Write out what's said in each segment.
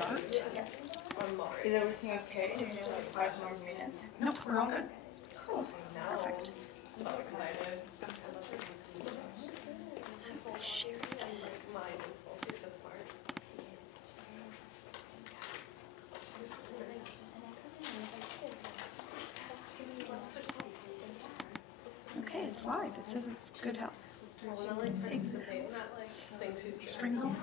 start? Yeah. Is everything okay? Do you need like 5 more minutes? Nope, we're all good. Cool. Perfect. So excited. Mine is also so smart. Okay, it's live. It says it's good health. Spring home.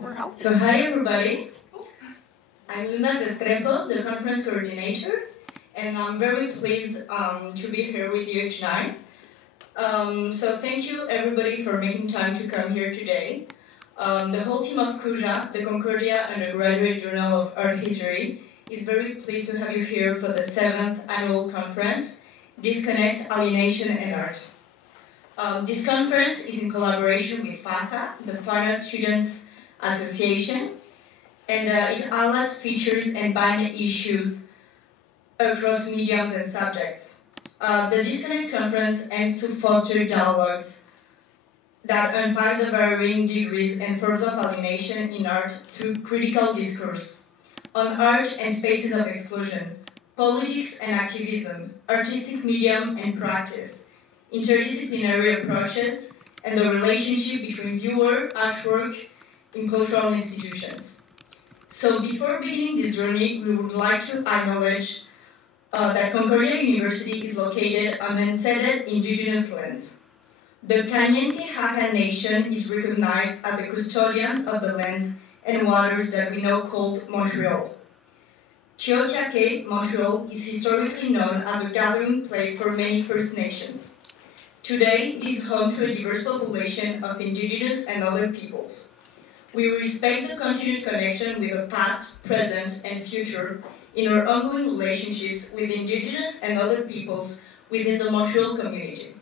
We're healthy. So hi everybody. I'm Luna Restrepo, the conference coordinator, and I'm very pleased to be here with you tonight. So thank you everybody for making time to come here today. The whole team of CUJA, the Concordia Undergraduate Journal of Art History, is very pleased to have you here for the 7th annual conference, Disconnect, Alienation and Art. This conference is in collaboration with FASA, the Fine Arts Students Association, and it highlights features and banned issues across mediums and subjects. The Disconnect Conference aims to foster dialogues that unpack the varying degrees and forms of alienation in art through critical discourse on art and spaces of exclusion, politics and activism, artistic medium and practice, interdisciplinary approaches, and the relationship between viewer, artwork, in cultural institutions. So before beginning this journey, we would like to acknowledge that Concordia University is located on unceded indigenous lands. The Kanien'kehá:ka Nation is recognized as the custodians of the lands and waters that we now call Montreal. Tiohtià:ke, Montreal, is historically known as a gathering place for many First Nations. Today, it is home to a diverse population of Indigenous and other peoples. We respect the continued connection with the past, present, and future in our ongoing relationships with Indigenous and other peoples within the Montreal community.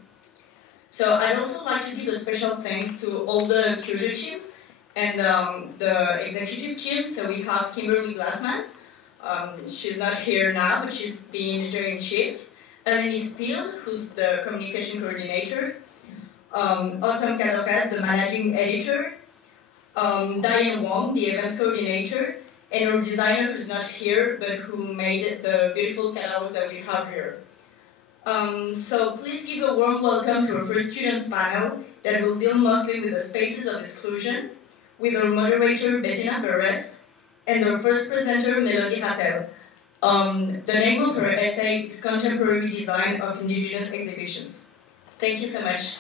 So I'd also like to give a special thanks to all the CUJA team and the executive team. So we have Kimberly Glassman. She's not here now, but she's the editor-in-chief. Eleni Spiel, who's the communication coordinator. Autumn Cadoret, the managing editor. Diane Wong, the events coordinator, and our designer who's not here, but who made the beautiful catalogs that we have here. So please give a warm welcome to our first students panel that will deal mostly with the spaces of exclusion, with our moderator Bettina Pérez, and our first presenter Melodie Ratelle. The name of her essay is Contemporary Design of Indigenous Exhibitions. Thank you so much.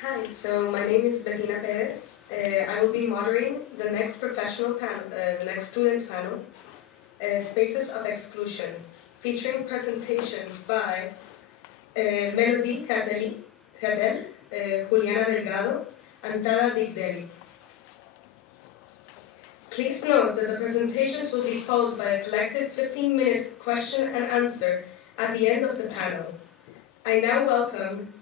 Hi, so my name is Bettina Pérez. I will be moderating the next professional panel, the next student panel, Spaces of Exclusion, featuring presentations by Melodie, Ratelle, Juliana Delgado, and Bigdeli. Please note that the presentations will be followed by a collective 15-minute question and answer at the end of the panel. I now welcome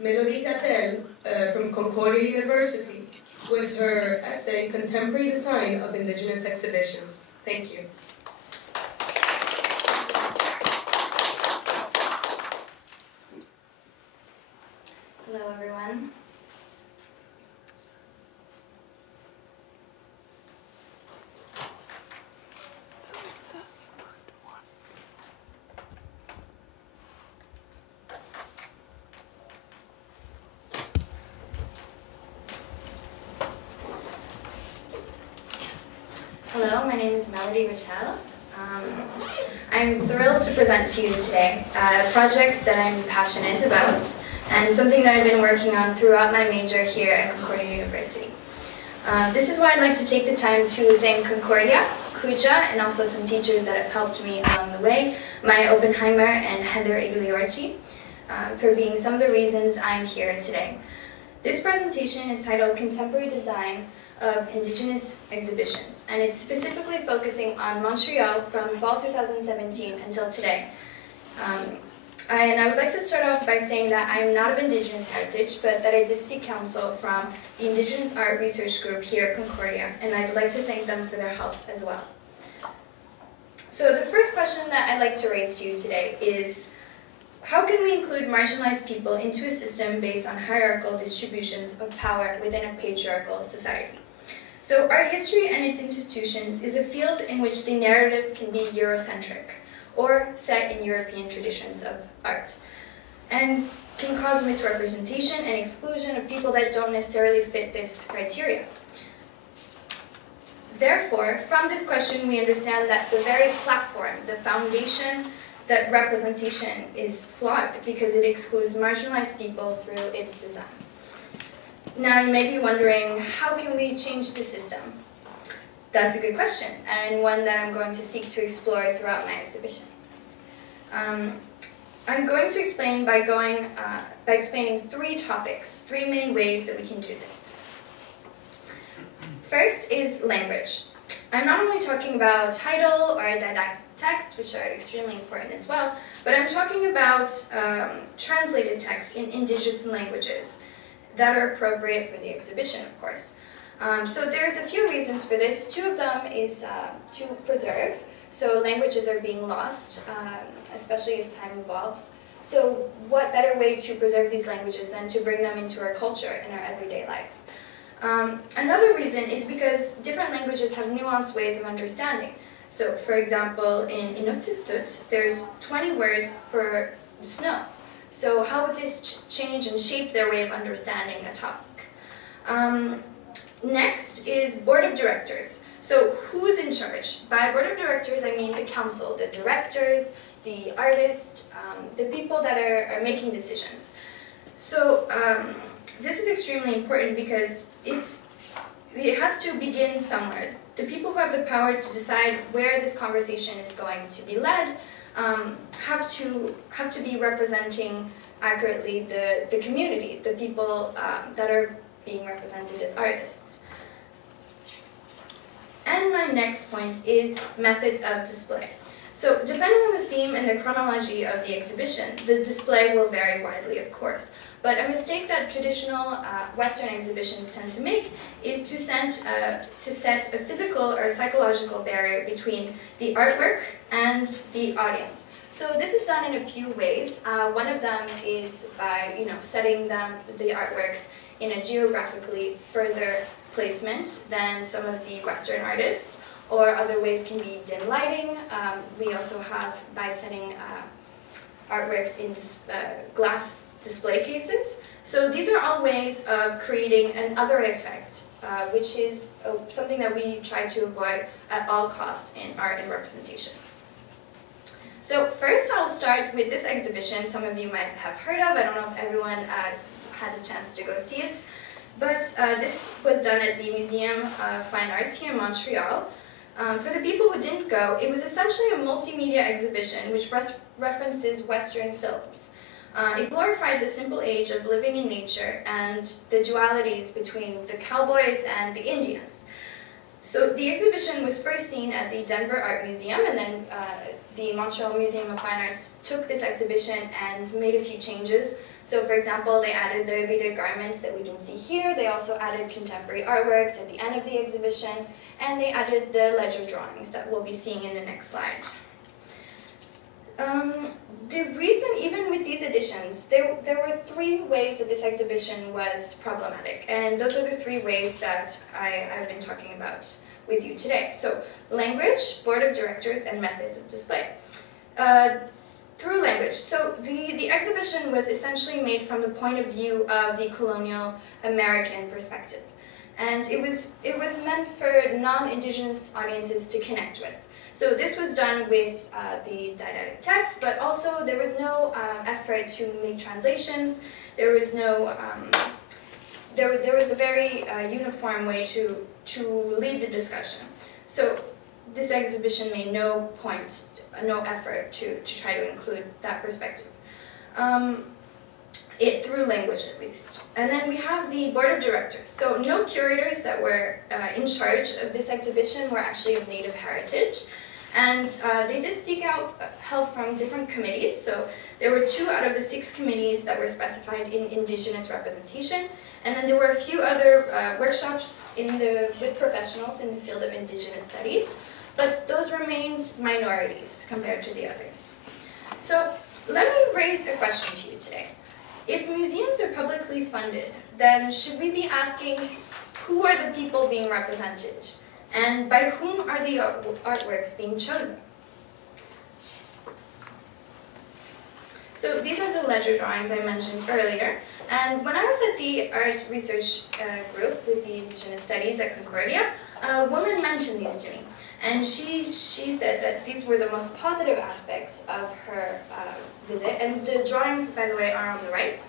Melodie Ratelle from Concordia University with her essay, Contemporary Design of Indigenous Exhibitions. Thank you. Hello, everyone. So it's Hello, my name is Melodie Ratelle. I'm thrilled to present to you today a project that I'm passionate about and something that I've been working on throughout my major here at Concordia University. This is why I'd like to take the time to thank Concordia, CUJA, and also some teachers that have helped me along the way, Maya Oppenheimer and Heather Igliorti, for being some of the reasons I'm here today. This presentation is titled Contemporary Design of Indigenous Exhibitions, and it's specifically focusing on Montreal from fall 2017 until today. And I would like to start off by saying that I'm not of Indigenous heritage, but that I did seek counsel from the Indigenous Art Research Group here at Concordia, and I'd like to thank them for their help as well. So the first question that I'd like to raise to you today is, how can we include marginalized people into a system based on hierarchical distributions of power within a patriarchal society? So art history and its institutions is a field in which the narrative can be Eurocentric, or set in European traditions of art, and can cause misrepresentation and exclusion of people that don't necessarily fit this criteria. Therefore, from this question, we understand that the very platform, the foundation, that representation is flawed because it excludes marginalized people through its design. Now, you may be wondering, how can we change the system? That's a good question, and one that I'm going to seek to explore throughout my exhibition. I'm going to explain by explaining three topics, three main ways that we can do this. First is language. I'm not only talking about title or didactic text, which are extremely important as well, but I'm talking about translated text in indigenous languages that are appropriate for the exhibition, of course. So there's a few reasons for this. Two of them is to preserve. So languages are being lost, especially as time evolves. So what better way to preserve these languages than to bring them into our culture in our everyday life? Another reason is because different languages have nuanced ways of understanding. So for example, in Inuktitut, there's 20 words for snow. So how would this change and shape their way of understanding a topic? Next is board of directors. So who's in charge? By board of directors, I mean the council, the directors, the artists, the people that are making decisions. So this is extremely important because it has to begin somewhere. The people who have the power to decide where this conversation is going to be led have to be representing accurately the community, the people that are being represented as artists. And my next point is methods of display. So depending on the theme and the chronology of the exhibition, the display will vary widely, of course. But a mistake that traditional Western exhibitions tend to make is to set a physical or psychological barrier between the artwork and the audience. So this is done in a few ways. One of them is by setting the artworks in a geographically further placement than some of the Western artists, or other ways can be dim lighting. We also have by setting artworks in glass display cases. So these are all ways of creating an other effect, which is something that we try to avoid at all costs in art and representation. So first I'll start with this exhibition some of you might have heard of. I don't know if everyone had a chance to go see it. But this was done at the Museum of Fine Arts here in Montreal. For the people who didn't go, it was essentially a multimedia exhibition which references Western films. It glorified the simple age of living in nature and the dualities between the cowboys and the Indians. So the exhibition was first seen at the Denver Art Museum, and then the Montreal Museum of Fine Arts took this exhibition and made a few changes. So for example, they added the beaded garments that we can see here. They also added contemporary artworks at the end of the exhibition, and they added the ledger drawings that we'll be seeing in the next slide. The reason, even with these additions, there were three ways that this exhibition was problematic, and those are the three ways that I've been talking about with you today. So language, board of directors, and methods of display. Through language. So the exhibition was essentially made from the point of view of the colonial American perspective. And it was meant for non-Indigenous audiences to connect with. So this was done with the didactic text, but also there was no effort to make translations. There was no, there was a very uniform way to lead the discussion. So this exhibition made no effort to try to include that perspective. Through language at least. And then we have the board of directors. So no curators that were in charge of this exhibition were actually of Native heritage. And they did seek out help from different committees. So there were 2 out of the 6 committees that were specified in Indigenous representation. And then there were a few other workshops with professionals in the field of Indigenous studies. But those remained minorities compared to the others. So let me raise a question to you today. If museums are publicly funded, then should we be asking who are the people being represented? And by whom are the artworks being chosen? So these are the ledger drawings I mentioned earlier. And when I was at the art research group with the Indigenous Studies at Concordia, a woman mentioned these to me. And she said that these were the most positive aspects of her visit. And the drawings, by the way, are on the right.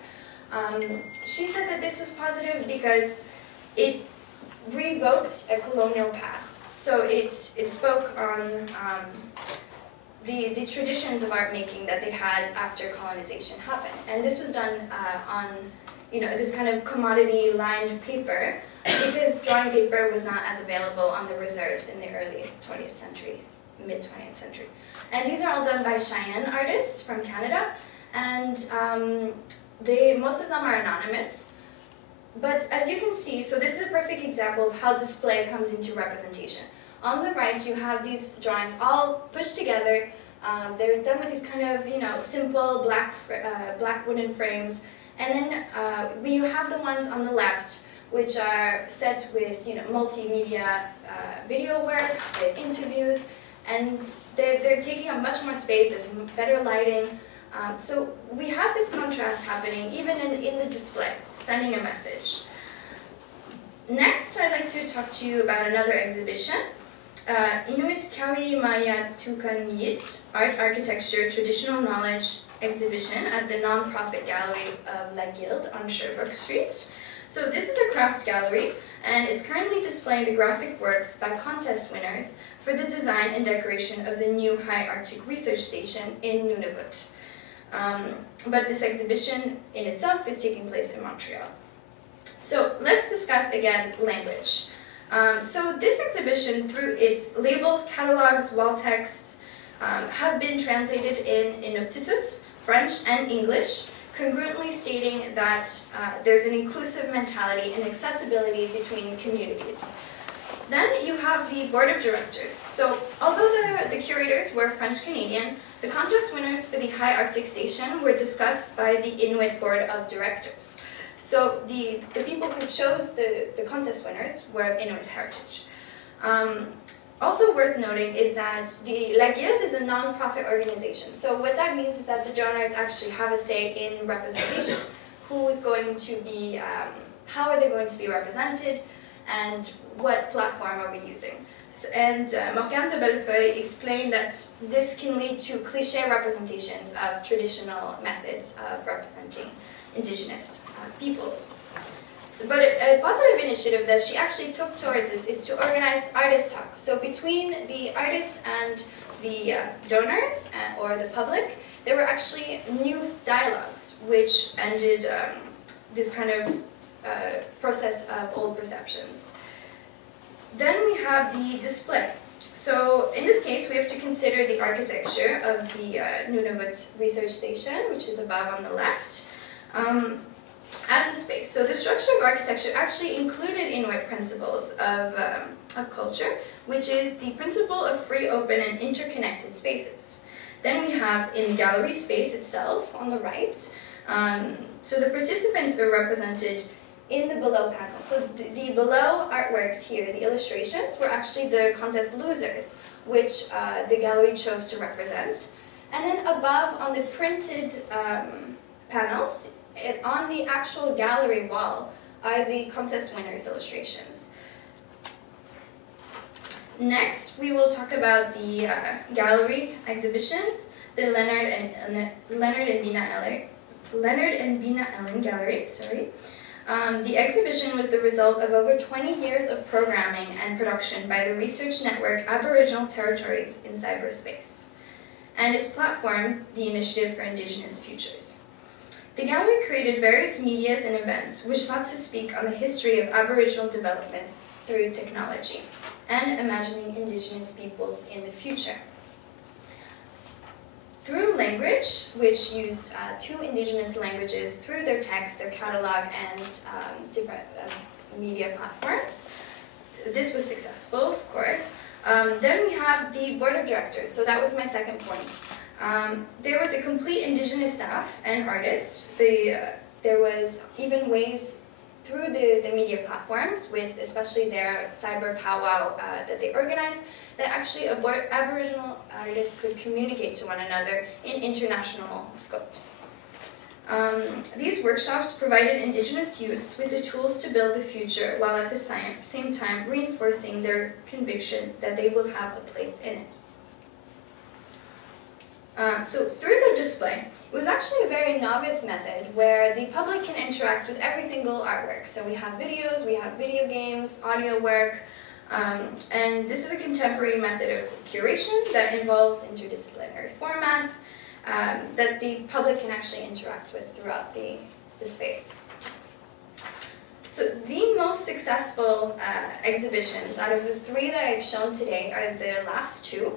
She said that this was positive because it revoked a colonial past. So it spoke on the traditions of art making that they had after colonization happened. And this was done on this kind of commodity lined paper, because drawing paper was not as available on the reserves in the early 20th century, mid-20th century. And these are all done by Cheyenne artists from Canada, and most of them are anonymous. But as you can see, so this is a perfect example of how display comes into representation. On the right, you have these drawings all pushed together. They're done with these kind of, simple black wooden frames. And then we have the ones on the left, which are set with multimedia video works, with interviews, and they're taking up much more space. There's better lighting. So we have this contrast happening even in the display, sending a message. Next, I'd like to talk to you about another exhibition. Inuit Kawi Maya Tukaniyit Art Architecture Traditional Knowledge exhibition at the non-profit gallery of La Guilde on Sherbrooke Street. So this is a craft gallery, and it's currently displaying the graphic works by contest winners for the design and decoration of the new High Arctic Research Station in Nunavut. But this exhibition in itself is taking place in Montreal. So let's discuss again language. So this exhibition, through its labels, catalogs, wall texts, have been translated in Inuktitut, French, and English, congruently stating that there's an inclusive mentality and accessibility between communities. Then you have the board of directors. So although the curators were French-Canadian, the contest winners for the High Arctic Station were discussed by the Inuit board of directors. So the people who chose the contest winners were of Inuit heritage. Also worth noting is that the La Guilde is a non-profit organization. So what that means is that the donors actually have a say in representation. Who is going to be, how are they going to be represented, and what platform are we using? So, and Morgane de Bellefeuille explained that this can lead to cliché representations of traditional methods of representing Indigenous peoples. So, but a positive initiative that she actually took towards this is to organize artist talks. So between the artists and the donors or the public, there were actually new dialogues which ended this kind of process of old perceptions. Then we have the display. So in this case, we have to consider the architecture of the Nunavut Research Station, which is above on the left, as a space. So the structure of architecture actually included Inuit principles of culture, which is the principle of free, open, and interconnected spaces. Then we have in the gallery space itself on the right. So the participants are represented in the below panel. So the below artworks here, the illustrations, were actually the contest losers, which the gallery chose to represent. And then above on the printed panels, on the actual gallery wall, are the contest winners' illustrations. Next, we will talk about the gallery exhibition, the Leonard and Bina Ellen Gallery. Sorry. The exhibition was the result of over 20 years of programming and production by the research network Aboriginal Territories in Cyberspace, and its platform, the Initiative for Indigenous Futures. The gallery created various medias and events which sought to speak on the history of Aboriginal development through technology and imagining Indigenous peoples in the future. Through language, which used 2 indigenous languages through their text, their catalog, and different media platforms. This was successful, of course. Then we have the board of directors, so that was my second point. There was a complete indigenous staff and artists. There was even ways through the media platforms, with especially their cyber powwow that they organized, that actually Aboriginal artists could communicate to one another in international scopes. These workshops provided Indigenous youths with the tools to build the future, while at the same time reinforcing their conviction that they will have a place in it. So through the display, it was actually a very novice method where the public can interact with every single artwork. So we have videos, we have video games, audio work, and this is a contemporary method of curation that involves interdisciplinary formats that the public can actually interact with throughout the space. So the most successful exhibitions out of the 3 that I've shown today are the last 2,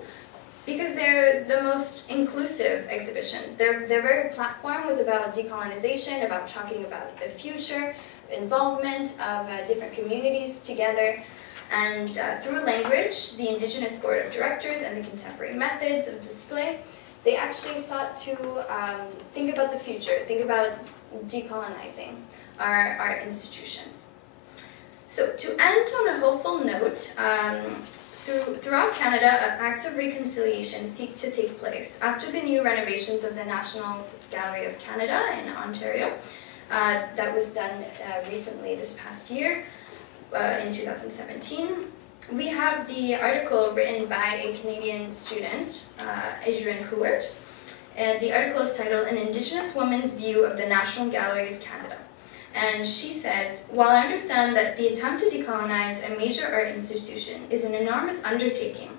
because they're the most inclusive exhibitions. Their very platform was about decolonization, about talking about the future, involvement of different communities together, and through language, the Indigenous Board of Directors and the contemporary methods of display, they actually sought to think about the future, think about decolonizing our institutions. So to end on a hopeful note, throughout Canada, acts of reconciliation seek to take place. After the new renovations of the National Gallery of Canada in Ontario, that was done recently this past year, in 2017, we have the article written by a Canadian student, Adrienne Huart, and the article is titled An Indigenous Woman's View of the National Gallery of Canada. And she says, while I understand that the attempt to decolonize a major art institution is an enormous undertaking,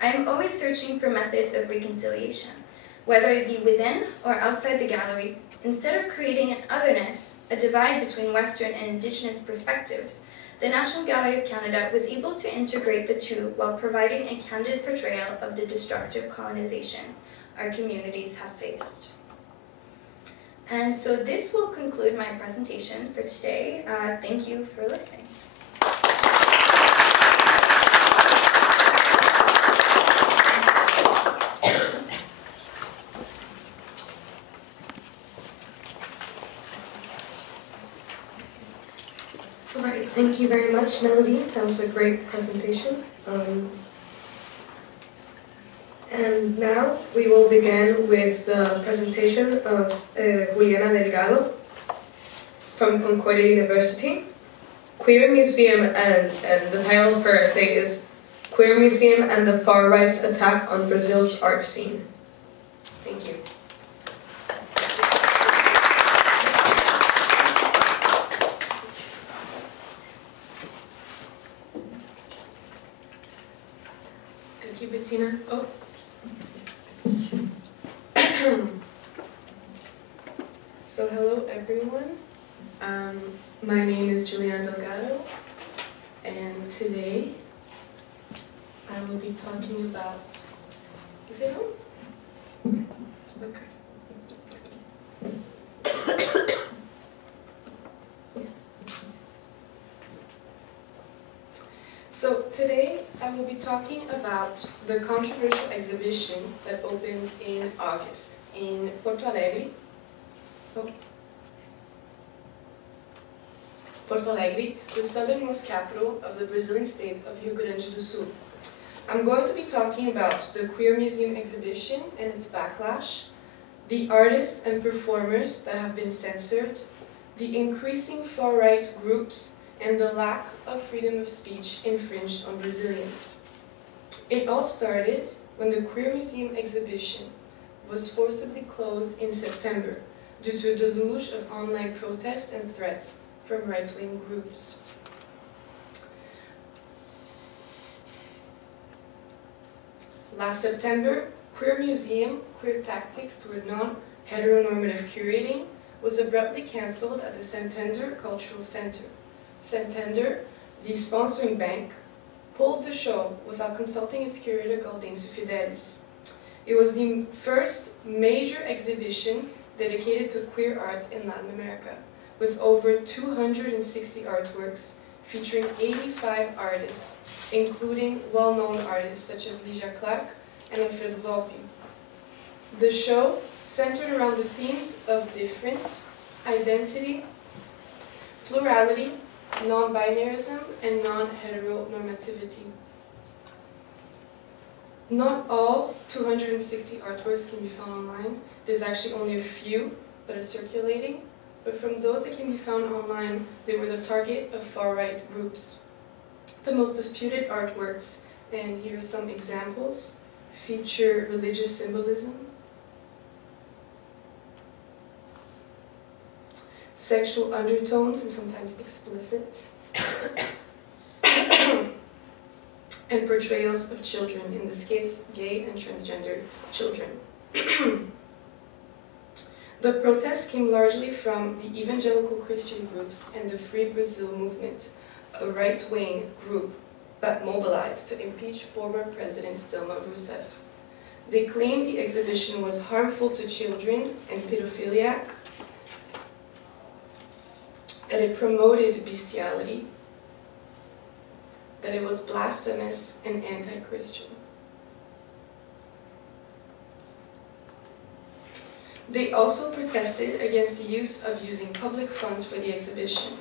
I am always searching for methods of reconciliation, whether it be within or outside the gallery. Instead of creating an otherness, a divide between Western and Indigenous perspectives, the National Gallery of Canada was able to integrate the 2 while providing a candid portrayal of the destructive colonization our communities have faced. And so this will conclude my presentation for today. Thank you for listening. All right, thank you very much, Melodie. That was a great presentation. And now we will begin with the presentation of Juliana Delgado from Concordia University. Queer Museum, and the title of her essay is Queer Museum and the Far Right's Attack on Brazil's Art Scene. Thank you. Thank you, Bettina. Oh. So hello everyone, my name is Juliana Delgado, and today I will be talking about, is it on? Okay. So today I will be talking about the controversial exhibition that opened in August in Porto Alegre, the southernmost capital of the Brazilian state of Rio Grande do Sul. I'm going to be talking about the Queer Museum exhibition and its backlash, the artists and performers that have been censored, the increasing far-right groups, and the lack of freedom of speech infringed on Brazilians. It all started when the Queer Museum exhibition was forcibly closed in September due to a deluge of online protests and threats from right-wing groups. Last September, Queer Museum, Queer Tactics Toward Non-Heteronormative Curating was abruptly cancelled at the Santander Cultural Center. Santander, the sponsoring bank, pulled the show without consulting its curator Gaudêncio Fidelis. It was the first major exhibition dedicated to queer art in Latin America, with over 260 artworks featuring 85 artists, including well-known artists such as Ligia Clark and Alfredo Volpi. The show centered around the themes of difference, identity, plurality, non-binarism, and non-heteronormativity. Not all 260 artworks can be found online. There's actually only a few that are circulating, but from those that can be found online, they were the target of far-right groups. The most disputed artworks, and here are some examples, feature religious symbolism, sexual undertones, and sometimes explicit, and portrayals of children, in this case, gay and transgender children. The protests came largely from the evangelical Christian groups and the Free Brazil movement, a right-wing group that mobilized to impeach former President Dilma Rousseff. They claimed the exhibition was harmful to children and pedophiliac, that it promoted bestiality, that it was blasphemous and anti-Christian. They also protested against the use of using public funds for the exhibition.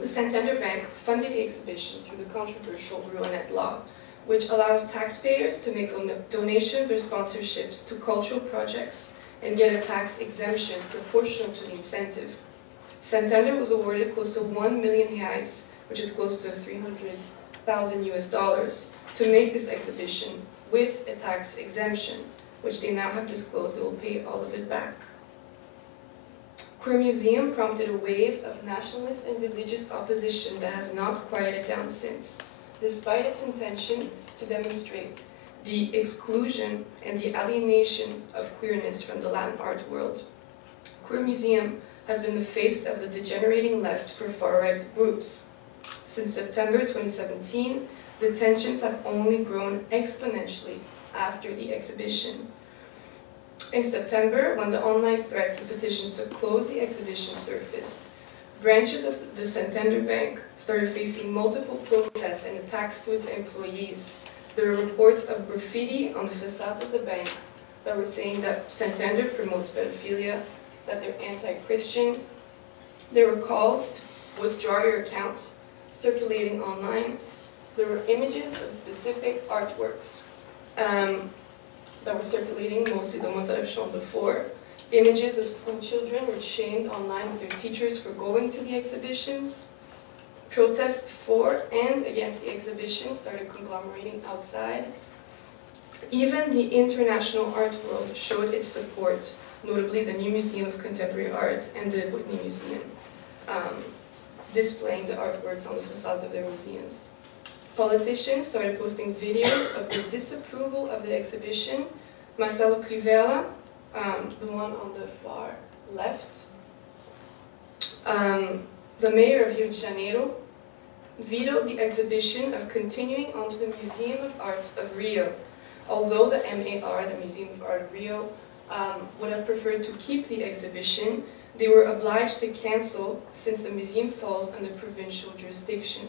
The Santander Bank funded the exhibition through the controversial Rouanet law, which allows taxpayers to make donations or sponsorships to cultural projects and get a tax exemption proportional to the incentive. Santander was awarded close to 1 million reais, which is close to $300,000 to make this exhibition with a tax exemption, which they now have disclosed they will pay all of it back. Queer Museum prompted a wave of nationalist and religious opposition that has not quieted down since, despite its intention to demonstrate the exclusion and the alienation of queerness from the Latin art world. Queer Museum has been the face of the degenerating left for far-right groups. Since September 2017, the tensions have only grown exponentially after the exhibition. In September, when the online threats and petitions to close the exhibition surfaced, branches of the Santander Bank started facing multiple protests and attacks to its employees. There were reports of graffiti on the facades of the bank that were saying that Santander promotes pedophilia, that they're anti-Christian. There were calls to withdraw your accounts circulating online. There were images of specific artworks that were circulating, mostly the ones that I've shown before. Images of school children were shamed online with their teachers for going to the exhibitions. Protests for and against the exhibition started conglomerating outside. Even the international art world showed its support, notably the New Museum of Contemporary Art and the Whitney Museum, displaying the artworks on the facades of their museums. Politicians started posting videos of their disapproval of the exhibition. Marcelo Crivella, the one on the far left, the mayor of Rio de Janeiro, vetoed the exhibition of continuing onto the Museum of Art of Rio, although the MAR, the Museum of Art of Rio, would have preferred to keep the exhibition. They were obliged to cancel since the museum falls under provincial jurisdiction.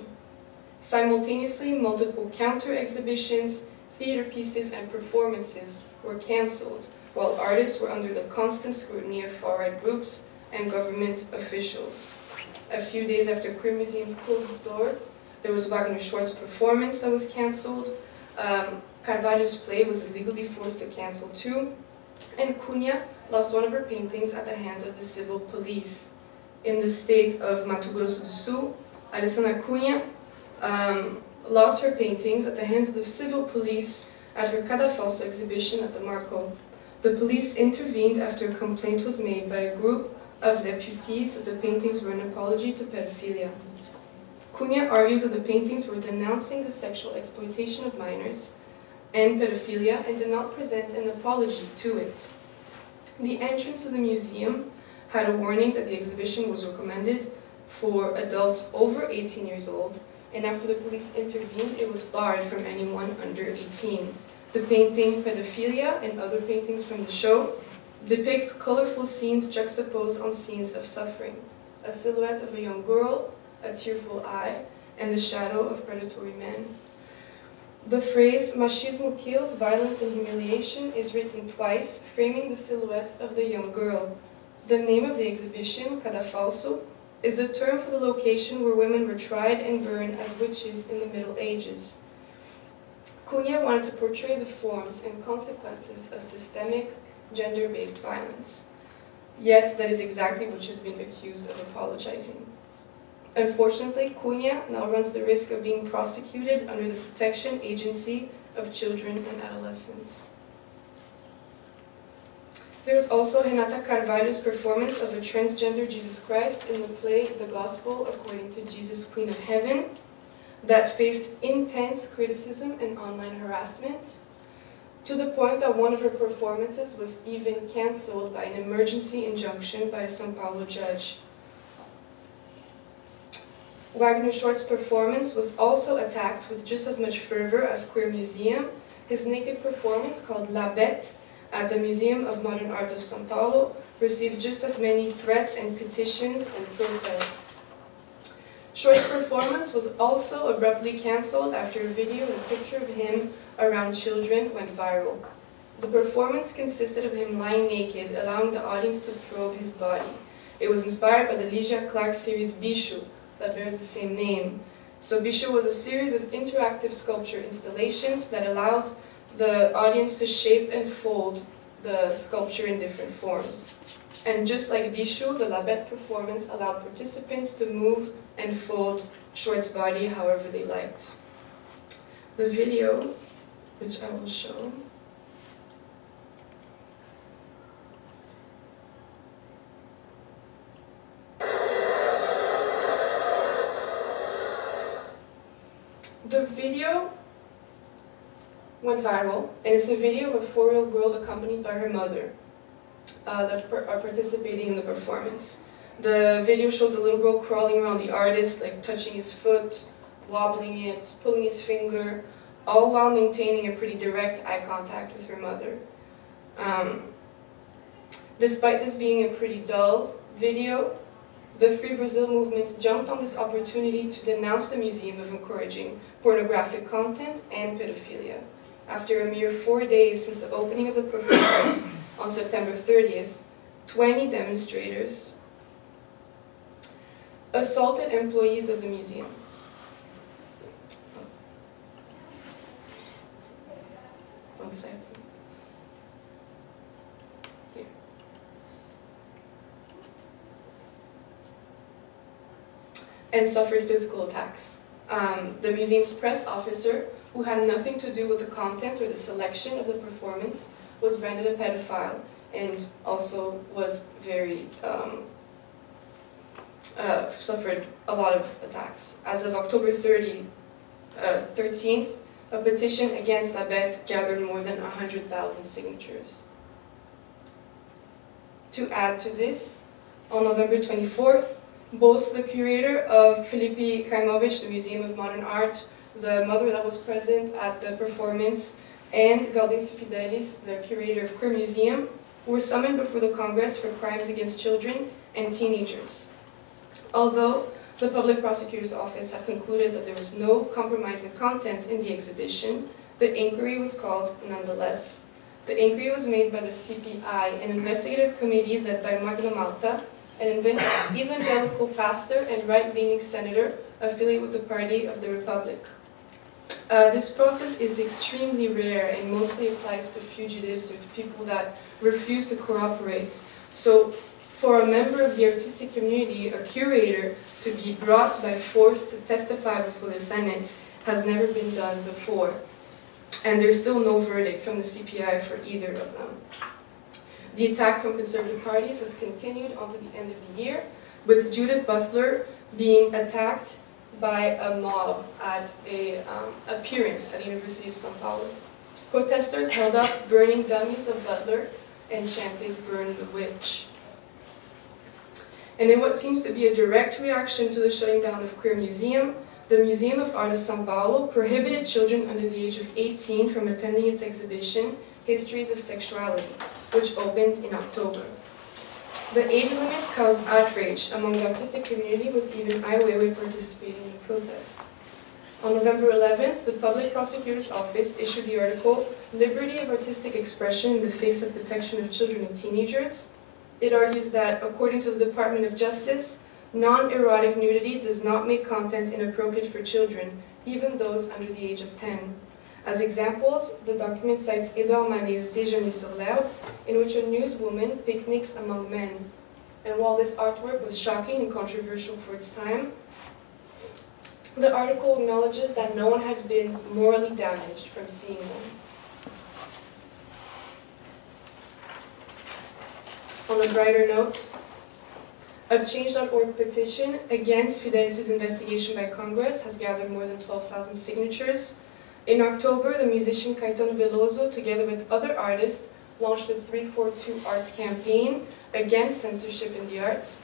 Simultaneously, multiple counter-exhibitions, theater pieces, and performances were cancelled, while artists were under the constant scrutiny of far-right groups and government officials. A few days after Queer Museums closed its doors, there was Wagner Short's performance that was cancelled. Carvalho's play was illegally forced to cancel too, and Cunha lost one of her paintings at the hands of the civil police. In the state of Mato Grosso do Sul, Alessandra Cunha lost her paintings at the hands of the civil police at her Cadafalso exhibition at the Marco. The police intervened after a complaint was made by a group of deputies that the paintings were an apology to pedophilia. Cunha argues that the paintings were denouncing the sexual exploitation of minors and pedophilia and did not present an apology to it. The entrance to the museum had a warning that the exhibition was recommended for adults over 18 years old, and after the police intervened, it was barred from anyone under 18. The painting Pedophilia and other paintings from the show depict colorful scenes juxtaposed on scenes of suffering. A silhouette of a young girl, a tearful eye, and the shadow of predatory men. The phrase machismo kills, violence and humiliation is written twice, framing the silhouette of the young girl. The name of the exhibition, Cadafalso, is a term for the location where women were tried and burned as witches in the Middle Ages. Cunha wanted to portray the forms and consequences of systemic, gender-based violence. Yet, that is exactly what she's been accused of apologizing. Unfortunately, Cunha now runs the risk of being prosecuted under the Protection Agency of Children and Adolescents. There is also Renata Carvalho's performance of a transgender Jesus Christ in the play The Gospel According to Jesus, Queen of Heaven, that faced intense criticism and online harassment, to the point that one of her performances was even cancelled by an emergency injunction by a São Paulo judge. Wagner Short's performance was also attacked with just as much fervor as Queer Museum. His naked performance, called La Bête, at the Museum of Modern Art of São Paulo, received just as many threats and petitions and protests. Short's performance was also abruptly cancelled after a video and a picture of him around children went viral. The performance consisted of him lying naked, allowing the audience to probe his body. It was inspired by the Ligia Clark series Bicho, that bears the same name. So Bicho was a series of interactive sculpture installations that allowed the audience to shape and fold the sculpture in different forms. And just like Bicho, the La Bête performance allowed participants to move and fold Short's body however they liked. The video, which I will show, the video went viral, and it's a video of a 4-year-old girl accompanied by her mother that are participating in the performance. The video shows a little girl crawling around the artist, like touching his foot, wobbling it, pulling his finger, all while maintaining a pretty direct eye contact with her mother. Despite this being a pretty dull video, the Free Brazil movement jumped on this opportunity to denounce the museum of encouraging pornographic content and pedophilia. After a mere 4 days since the opening of the performance on September 30th, 20 demonstrators assaulted employees of the museum. One second. Here. And suffered physical attacks. The museum's press officer, who had nothing to do with the content or the selection of the performance, was branded a pedophile and also was very suffered a lot of attacks. As of October 13th, a petition against La Bête gathered more than 100,000 signatures. To add to this, on November 24th, both the curator of Filipe Kaimovic, the Museum of Modern Art, the mother that was present at the performance, and Gaudêncio Fidelis, the curator of Queer Museum, were summoned before the Congress for crimes against children and teenagers. Although the public prosecutor's office had concluded that there was no compromising content in the exhibition, the inquiry was called nonetheless. The inquiry was made by the CPI, an investigative committee led by Magno Malta, an evangelical pastor and right-leaning senator affiliated with the Party of the Republic. This process is extremely rare and mostly applies to fugitives or to people that refuse to cooperate. So for a member of the artistic community, a curator, to be brought by force to testify before the Senate has never been done before. And there's still no verdict from the CPI for either of them. The attack from conservative parties has continued onto the end of the year, with Judith Butler being attacked by a mob at an appearance at the University of São Paulo. Protesters held up burning dummies of Butler and chanted, "Burn the witch." And in what seems to be a direct reaction to the shutting down of Queer Museum, The Museum of Art of São Paulo prohibited children under the age of 18 from attending its exhibition, Histories of Sexuality, which opened in October. The age limit caused outrage among the artistic community, with even Ai Weiwei participating in the protest. On November 11th, the Public Prosecutor's Office issued the article, Liberty of Artistic Expression in the Face of Protection of Children and Teenagers. It argues that, according to the Department of Justice, non-erotic nudity does not make content inappropriate for children, even those under the age of 10. As examples, the document cites Edouard Manet's Déjeuner sur l'herbe, in which a nude woman picnics among men. And while this artwork was shocking and controversial for its time, the article acknowledges that no one has been morally damaged from seeing them. On a brighter note, a Change.org petition against Fidelis' investigation by Congress has gathered more than 12,000 signatures. In October, the musician Caetano Veloso, together with other artists, launched a 342 Arts campaign against censorship in the arts.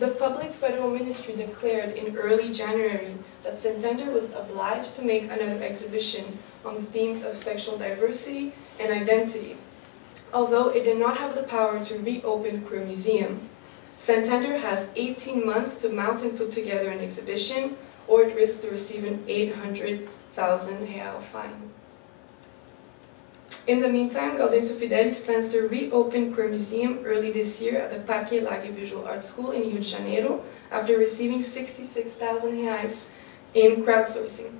The Public Federal Ministry declared in early January that Santander was obliged to make another exhibition on the themes of sexual diversity and identity, although it did not have the power to reopen Queer Museum. Santander has 18 months to mount and put together an exhibition, or it risks to receive an 800,000 real fine. In the meantime, Gaudêncio Fidelis plans to reopen Queer Museum early this year at the Parque Lage Visual Art School in Rio de Janeiro, after receiving 66,000 reais in crowdsourcing.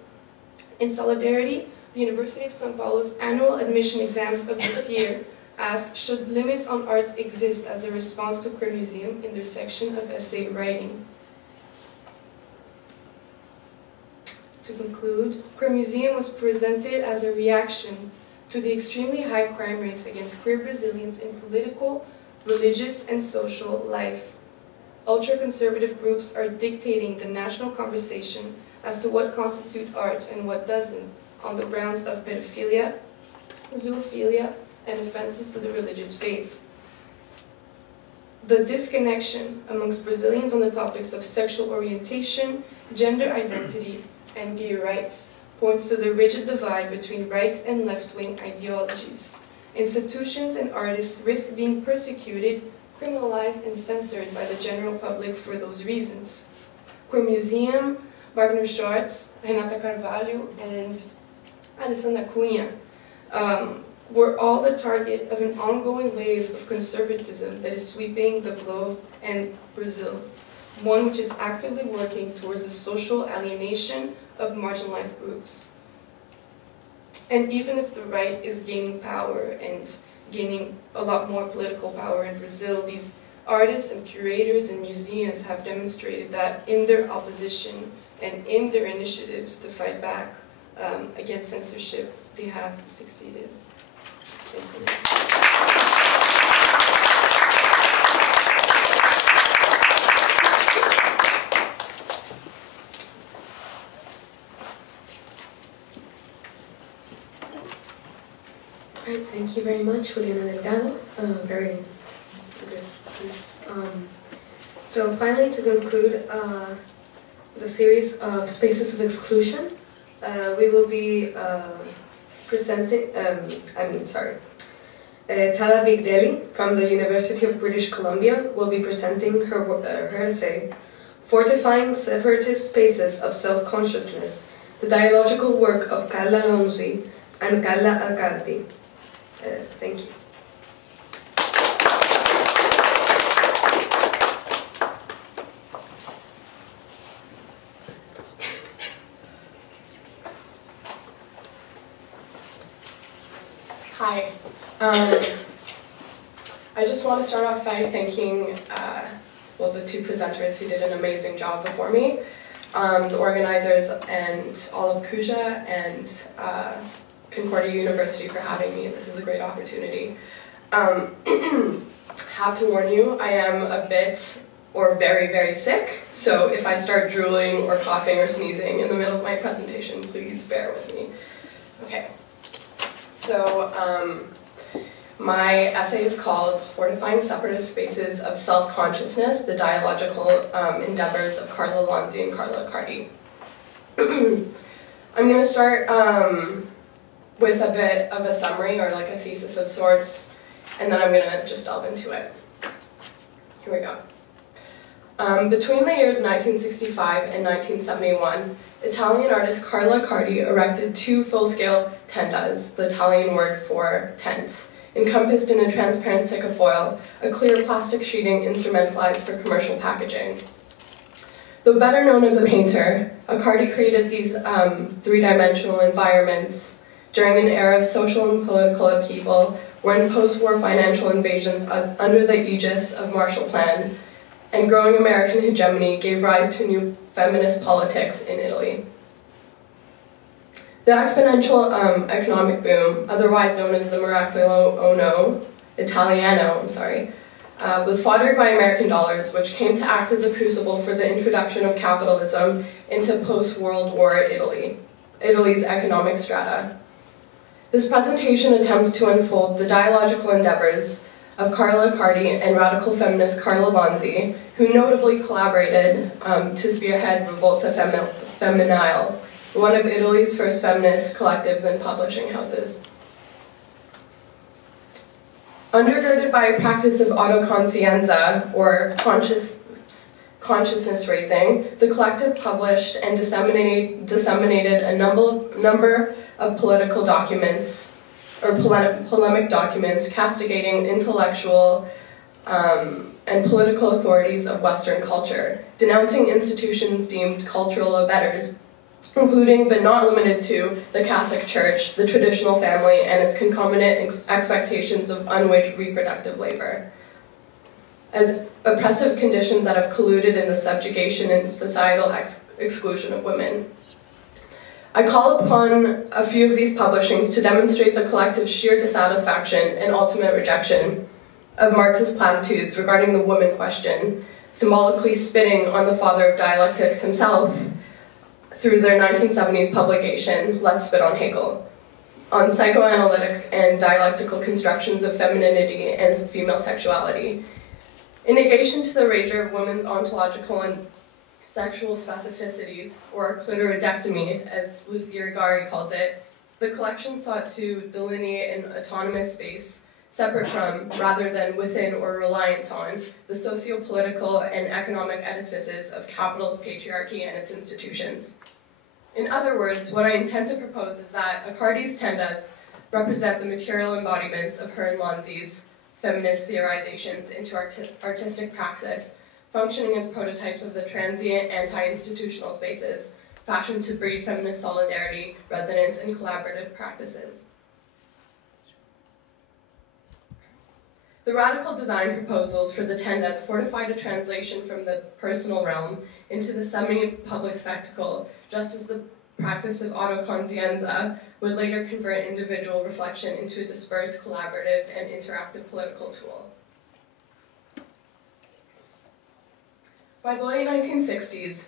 In solidarity, the University of São Paulo's annual admission exams of this year asked, should limits on art exist as a response to Queer Museum in their section of essay writing? To conclude, Queer Museum was presented as a reaction to the extremely high crime rates against queer Brazilians in political, religious, and social life. Ultra-conservative groups are dictating the national conversation as to what constitutes art and what doesn't, on the grounds of pedophilia, zoophilia, and offenses to the religious faith. The disconnection amongst Brazilians on the topics of sexual orientation, gender identity, and gay rights points to the rigid divide between right and left-wing ideologies. Institutions and artists risk being persecuted, criminalized, and censored by the general public for those reasons. Queer Museum, Wagner Schwartz, Renata Carvalho, and Alessandra Cunha were all the target of an ongoing wave of conservatism that is sweeping the globe and Brazil, one which is actively working towards the social alienation of marginalized groups. And even if the right is gaining power and gaining a lot more political power in Brazil, these artists and curators and museums have demonstrated that in their opposition and in their initiatives to fight back against censorship, they have succeeded. Thank you. All right, thank you very much, Juliana Delgado. Very good piece. So finally, to conclude the series of Spaces of Exclusion, we will be presenting, Tala Bigdeli from the University of British Columbia will be presenting her essay, Fortifying Separatist Spaces of Self-Consciousness, the dialogical work of Carla Lonzi and Carla Accardi. Thank you. Hi. I just want to start off by thanking the two presenters who did an amazing job before me, the organizers and all of Cuja and Concordia University for having me. This is a great opportunity. Have to warn you, I am a bit or very, very sick, so if I start drooling or coughing or sneezing in the middle of my presentation, please bear with me. Okay, so my essay is called Fortifying Separatist Spaces of Self-Consciousness, the Dialogical Endeavors of Carla Lonzi and Carla Accardi. I'm going to start with a bit of a summary or like a thesis of sorts, and then I'm going to just delve into it. Here we go. Between the years 1965 and 1971, Italian artist Carla Accardi erected 2 full-scale tendas, the Italian word for tent, encompassed in a transparent sicca foil, a clear plastic sheeting instrumentalized for commercial packaging. Though better known as a painter, Accardi created these 3-dimensional environments during an era of social and political upheaval, when post-war financial invasions under the aegis of Marshall Plan and growing American hegemony gave rise to new feminist politics in Italy. The exponential economic boom, otherwise known as the Miracolo Italiano, was foddered by American dollars, which came to act as a crucible for the introduction of capitalism into post-World War Italy's economic strata. This presentation attempts to unfold the dialogical endeavors of Carla Accardi and radical feminist Carla Lonzi, who notably collaborated to spearhead Rivolta Femminile, one of Italy's first feminist collectives and publishing houses. Undergirded by a practice of autoconscienza, or consciousness raising, the collective published and disseminated a number of political documents, or polemic documents, castigating intellectual and political authorities of Western culture, denouncing institutions deemed cultural abettors, including but not limited to the Catholic Church, the traditional family, and its concomitant expectations of unwaged reproductive labor, as oppressive conditions that have colluded in the subjugation and societal exclusion of women. I call upon a few of these publishings to demonstrate the collective's sheer dissatisfaction and ultimate rejection of Marxist platitudes regarding the woman question, symbolically spitting on the father of dialectics himself through their 1970s publication, Let's Spit on Hegel, on psychoanalytic and dialectical constructions of femininity and female sexuality. In negation to the erasure of women's ontological and sexual specificities, or clitoridectomy, as Lucy Rigari calls it, the collection sought to delineate an autonomous space separate from, rather than within or reliant on, the socio-political and economic edifices of capitalist patriarchy and its institutions. In other words, what I intend to propose is that Accardi's tendas represent the material embodiments of her and Lonzi's feminist theorizations into artistic praxis, functioning as prototypes of the transient anti-institutional spaces, fashioned to breed feminist solidarity, resonance, and collaborative practices. The radical design proposals for the tendas fortified a translation from the personal realm into the semi-public spectacle, just as the practice of autoconscienza would later convert individual reflection into a dispersed, collaborative, and interactive political tool. By the late 1960s,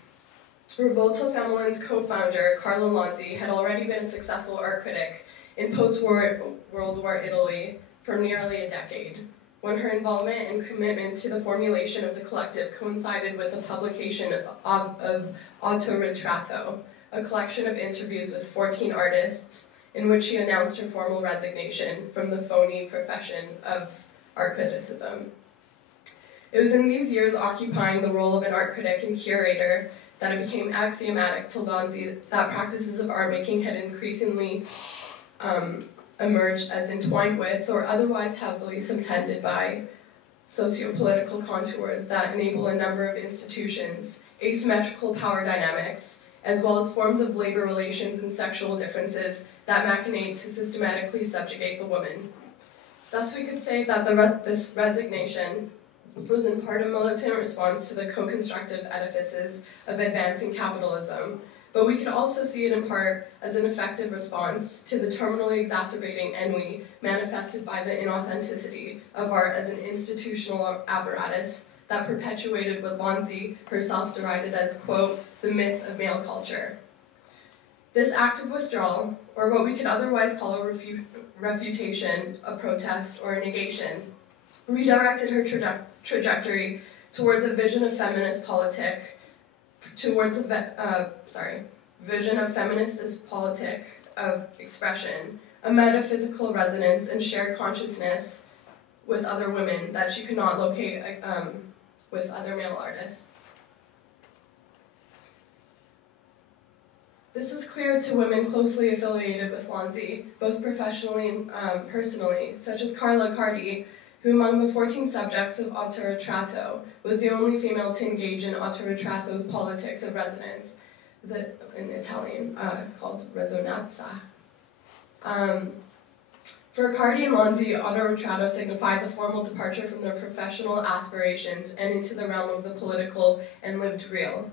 Rivolta Femminine's co-founder, Carla Lonzi, had already been a successful art critic in post-World War Italy for nearly a decade, when her involvement and commitment to the formulation of the collective coincided with the publication of Autoritratto, a collection of interviews with 14 artists, in which she announced her formal resignation from the phony profession of art criticism. It was in these years occupying the role of an art critic and curator that it became axiomatic to Lonzi that practices of art making had increasingly emerged as entwined with or otherwise heavily subtended by socio-political contours that enable a number of institutions, asymmetrical power dynamics, as well as forms of labor relations and sexual differences that machinate to systematically subjugate the woman. Thus, we could say that this resignation was in part a militant response to the co-constructive edifices of advancing capitalism, but we could also see it in part as an effective response to the terminally exacerbating ennui manifested by the inauthenticity of art as an institutional apparatus that perpetuated what Lonzi herself derided as, quote, the myth of male culture. This act of withdrawal, or what we could otherwise call a refutation, a protest, or a negation, redirected her towards a vision of feminist politic, towards vision of feminist as politic of expression, a metaphysical resonance and shared consciousness with other women that she could not locate with other male artists. This was clear to women closely affiliated with Lonzi, both professionally and personally, such as Carla Accardi, who among the 14 subjects of Autoritratto was the only female to engage in Autoritratto's politics of resonance, in Italian called resonanza. For Accardi and Lonzi, Autoritratto signified the formal departure from their professional aspirations and into the realm of the political and lived real.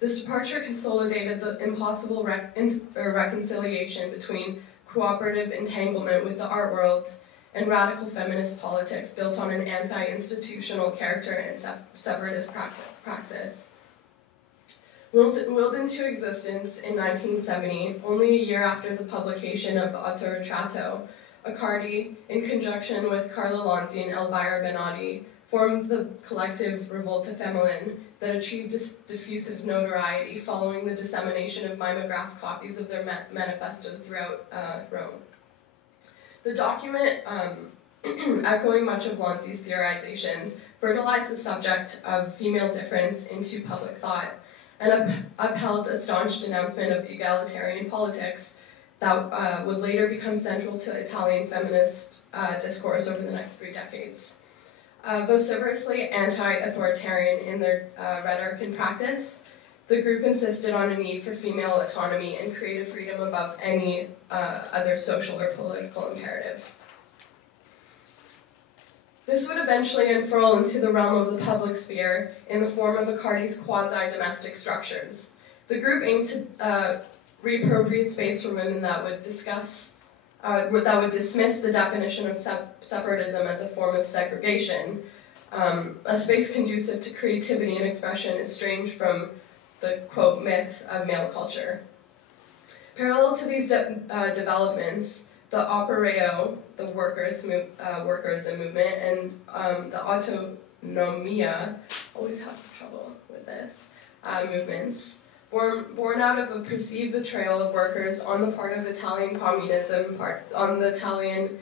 This departure consolidated the impossible reconciliation between cooperative entanglement with the art world and radical feminist politics built on an anti-institutional character and separatist praxis. Willed into existence in 1970, only a year after the publication of Autoritratto, Accardi, in conjunction with Carla Lonzi and Elvira Benatti, formed the collective Rivolta Feminine that achieved diffusive notoriety following the dissemination of mimeographed copies of their manifestos throughout Rome. The document, echoing much of Lonzi's theorizations, fertilized the subject of female difference into public thought and upheld a staunch denouncement of egalitarian politics that would later become central to Italian feminist discourse over the next 3 decades. Vociferously anti-authoritarian in their rhetoric and practice, the group insisted on a need for female autonomy and creative freedom above any other social or political imperative. This would eventually unfurl into the realm of the public sphere in the form of Accardi's quasi-domestic structures. The group aimed to reappropriate space for women that would dismiss the definition of separatism as a form of segregation, a space conducive to creativity and expression estranged from the, quote, myth of male culture. Parallel to these developments, the Opereo, the workerism movement, and the Autonomia, always have trouble with this, movements, born out of a perceived betrayal of workers on the part of Italian communism, on the Italian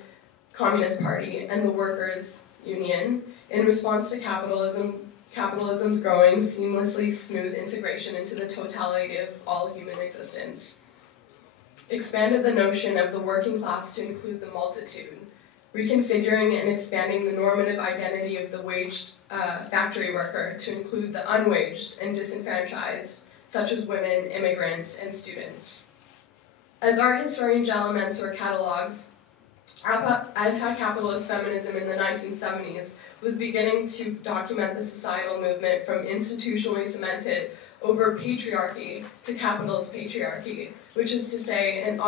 Communist Party and the Workers' Union, in response to capitalism's growing, seamlessly smooth integration into the totality of all human existence. Expanded the notion of the working class to include the multitude, reconfiguring and expanding the normative identity of the waged factory worker to include the unwaged and disenfranchised, such as women, immigrants, and students. As art historian Jala Mansour catalogs, anti-capitalist feminism in the 1970s was beginning to document the societal movement from institutionally cemented over patriarchy to capitalist patriarchy, which is to say an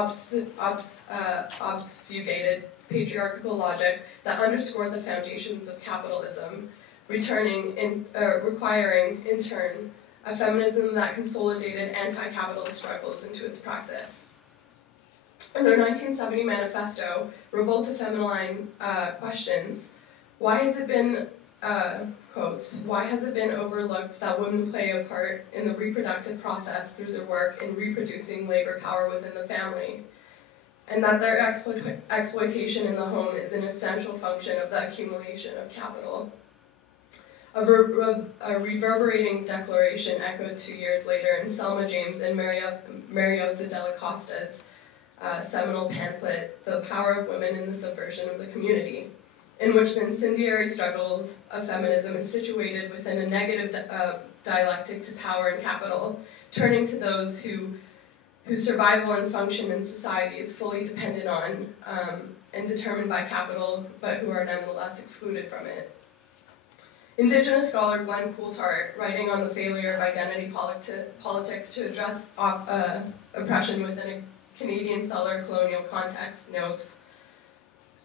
obfuscated patriarchal logic that underscored the foundations of capitalism, requiring, in turn, a feminism that consolidated anti-capitalist struggles into its praxis. In their 1970 manifesto, Rivolta Feminine questions, why has it been, quote, why has it been overlooked that women play a part in the reproductive process through their work in reproducing labor power within the family, and that their exploitation in the home is an essential function of the accumulation of capital? A reverberating declaration echoed 2 years later in Selma James and Mariosa Della Costa's seminal pamphlet, The Power of Women in the Subversion of the Community, in which the incendiary struggles of feminism is situated within a negative dialectic to power and capital, turning to those whose survival and function in society is fully dependent on and determined by capital, but who are nonetheless excluded from it. Indigenous scholar Glenn Coulthart, writing on the failure of identity politics to address oppression within a Canadian settler colonial context, notes,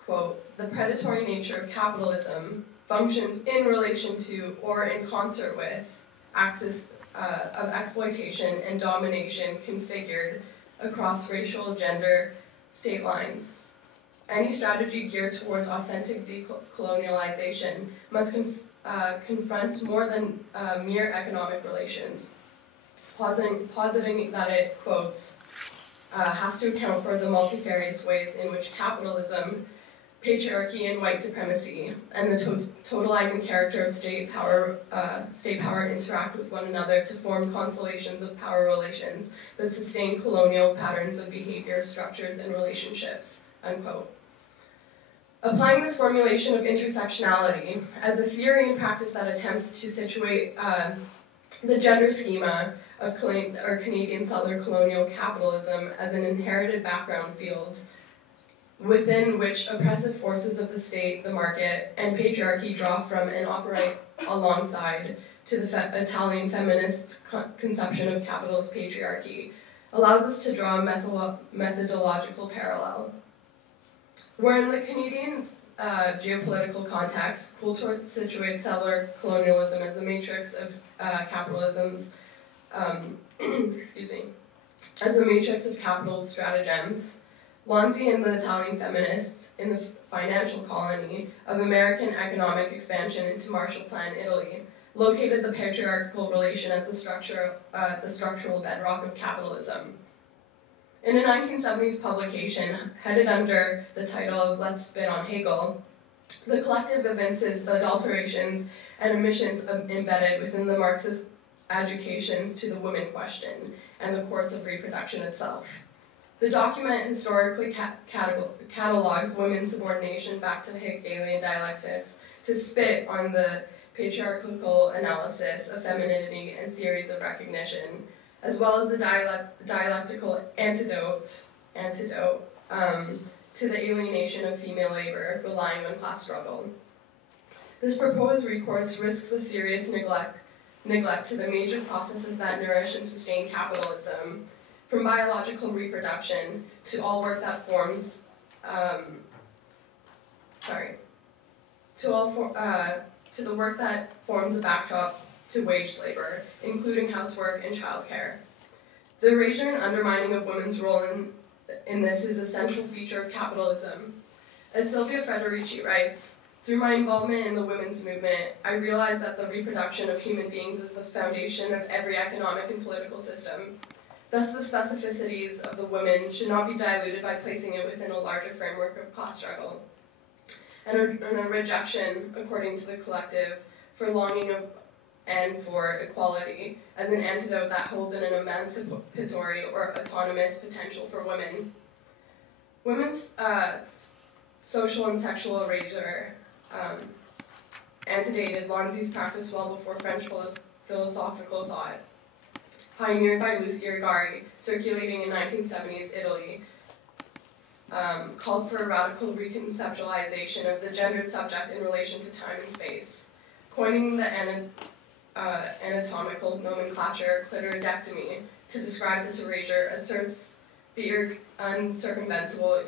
quote, the predatory nature of capitalism functions in relation to or in concert with axis of exploitation and domination configured across racial, gender, state lines. Any strategy geared towards authentic decolonialization must confront more than mere economic relations. positing that it, quote, has to account for the multifarious ways in which capitalism, patriarchy, and white supremacy, and the totalizing character of state power interact with one another to form constellations of power relations that sustain colonial patterns of behavior, structures, and relationships, unquote. Applying this formulation of intersectionality as a theory and practice that attempts to situate the gender schema of Canadian settler colonial capitalism as an inherited background field within which oppressive forces of the state, the market, and patriarchy draw from and operate alongside to the Italian feminist conception of capitalist patriarchy, allows us to draw a methodological parallel. Where in the Canadian geopolitical context, Coulthard situates settler colonialism as the matrix of capitalism's, as the matrix of capital's stratagems, Lonzi and the Italian feminists in the financial colony of American economic expansion into Marshall Plan Italy located the patriarchal relation as the structural bedrock of capitalism. In a 1970s publication, headed under the title of Let's Spit on Hegel, the collective evinces the adulterations and omissions embedded within the Marxist adjudications to the women question and the course of reproduction itself. The document historically catalogs women's subordination back to Hegelian dialectics to spit on the patriarchal analysis of femininity and theories of recognition, as well as the dialectical antidote to the alienation of female labor relying on class struggle. This proposed recourse risks a serious neglect to the major processes that nourish and sustain capitalism, from biological reproduction to all work that forms, to the work that forms the backdrop to wage labor, including housework and childcare. The erasure and undermining of women's role in this is a central feature of capitalism. As Sylvia Federici writes, "Through my involvement in the women's movement, I realized that the reproduction of human beings is the foundation of every economic and political system. Thus, the specificities of the women should not be diluted by placing it within a larger framework of class struggle." And a rejection, according to the collective, for longing of and for equality as an antidote that holds in an emancipatory or autonomous potential for women. Women's social and sexual erasure antedated Lonzi's practice well before French philosophical thought. Pioneered by Luce Irigaray, circulating in 1970s Italy, called for a radical reconceptualization of the gendered subject in relation to time and space. Coining the anatomical nomenclature clitoridectomy to describe this erasure asserts the uncircumvensible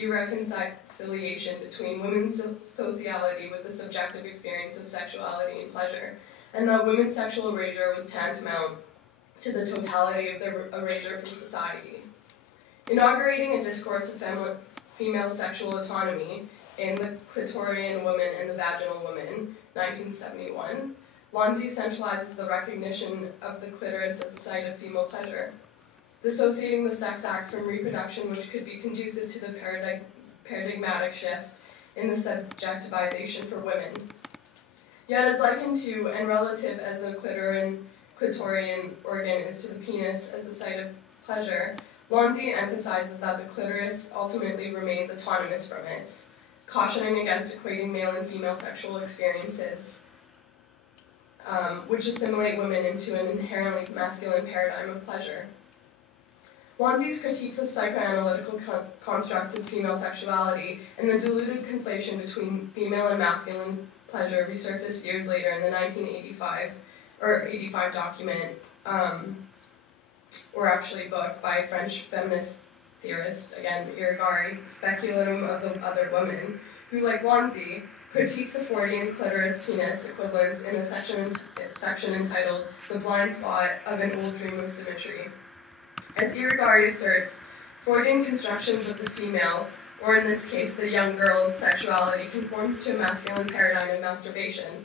irreconciliation between women's sociality with the subjective experience of sexuality and pleasure, and that women's sexual erasure was tantamount to the totality of their erasure from society. Inaugurating a discourse of female sexual autonomy in The Clitorian Woman and the Vaginal Woman, 1971, Lonzi centralizes the recognition of the clitoris as a site of female pleasure, dissociating the sex act from reproduction, which could be conducive to the paradigmatic shift in the subjectivization for women. Yet as likened to and relative as the clitorian organ is to the penis as the site of pleasure, Lonzi emphasizes that the clitoris ultimately remains autonomous from it, cautioning against equating male and female sexual experiences, which assimilate women into an inherently masculine paradigm of pleasure. Lonzi's critiques of psychoanalytical constructs of female sexuality and the diluted conflation between female and masculine pleasure resurfaced years later in the 1985 document, or actually book, by French feminist theorist, again, Irigaray, Speculatum of the Other Woman, who, like Lonzi, critiques the Freudian clitoris-penis equivalence in a section entitled The Blind Spot of an Old Dream of Symmetry. As Irigaray asserts, Freudian constructions of the female, or in this case the young girl's sexuality, conforms to a masculine paradigm of masturbation,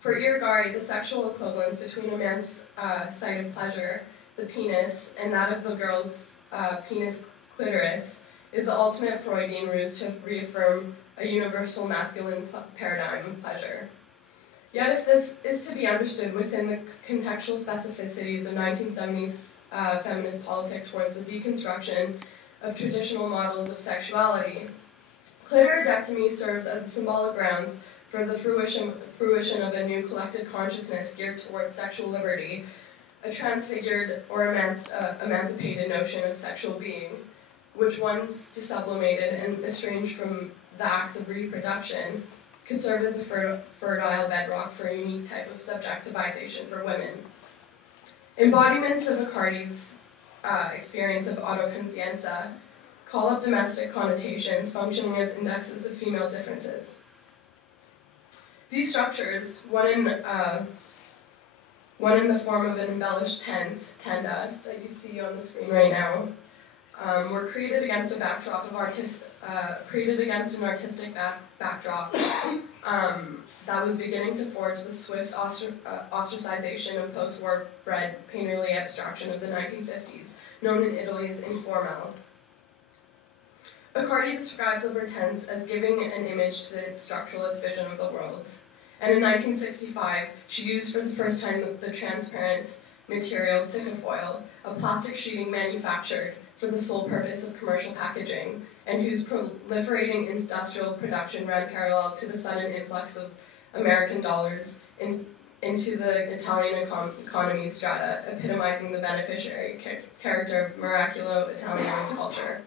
For Irigari, the sexual equivalence between a man's site of pleasure, the penis, and that of the girl's penis clitoris is the ultimate Freudian ruse to reaffirm a universal masculine paradigm of pleasure. Yet if this is to be understood within the contextual specificities of 1970s feminist politics towards the deconstruction of traditional models of sexuality, clitoridectomy serves as a symbolic grounds for the fruition of a new collective consciousness geared towards sexual liberty, a transfigured or emancipated notion of sexual being, which once desublimated and estranged from the acts of reproduction, could serve as a fertile bedrock for a unique type of subjectivization for women. Embodiments of Accardi's experience of autoconscienza call up domestic connotations functioning as indexes of female differences. These structures, one in the form of an embellished tense, tenda, that you see on the screen right now, were created against a backdrop of an artistic backdrop that was beginning to forge the swift ostracization of post-war bred painterly abstraction of the 1950s, known in Italy as informal. Accardi describes the tense as giving an image to the structuralist vision of the world. And in 1965, she used for the first time the transparent material Sikkafoil, a plastic sheeting manufactured for the sole purpose of commercial packaging, and whose proliferating industrial production ran parallel to the sudden influx of American dollars into the Italian economy strata, epitomizing the beneficiary character of Miraculo Italiano's culture.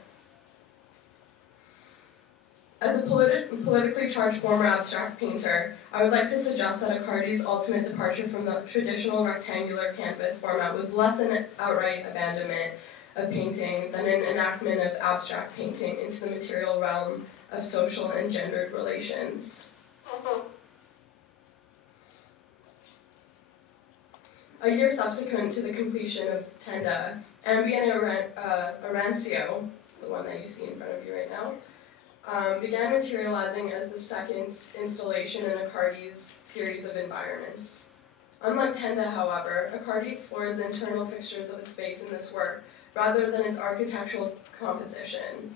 As a politically charged former abstract painter, I would like to suggest that Accardi's ultimate departure from the traditional rectangular canvas format was less an outright abandonment of painting than an enactment of abstract painting into the material realm of social and gendered relations. A year subsequent to the completion of Tenda, Ambient Arancio, the one that you see in front of you right now, began materializing as the second installation in Accardi's series of environments. Unlike Tenda, however, Accardi explores the internal fixtures of a space in this work rather than its architectural composition.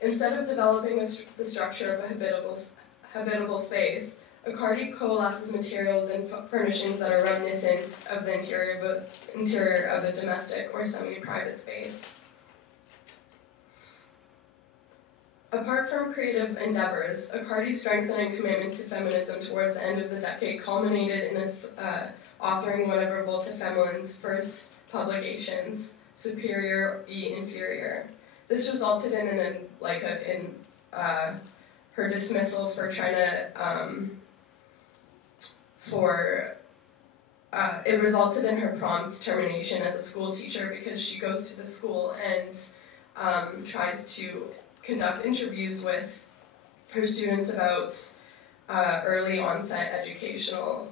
Instead of developing the structure of a habitable space, Accardi coalesces materials and furnishings that are reminiscent of the interior of a domestic or semi-private space. Apart from creative endeavors, Accardi's strengthening commitment to feminism towards the end of the decade culminated in authoring one of Revolta Feminine's first publications, Superior e Inferior. This resulted in her dismissal for trying to it resulted in her prompt termination as a school teacher because she goes to the school and tries to conduct interviews with her students about early onset educational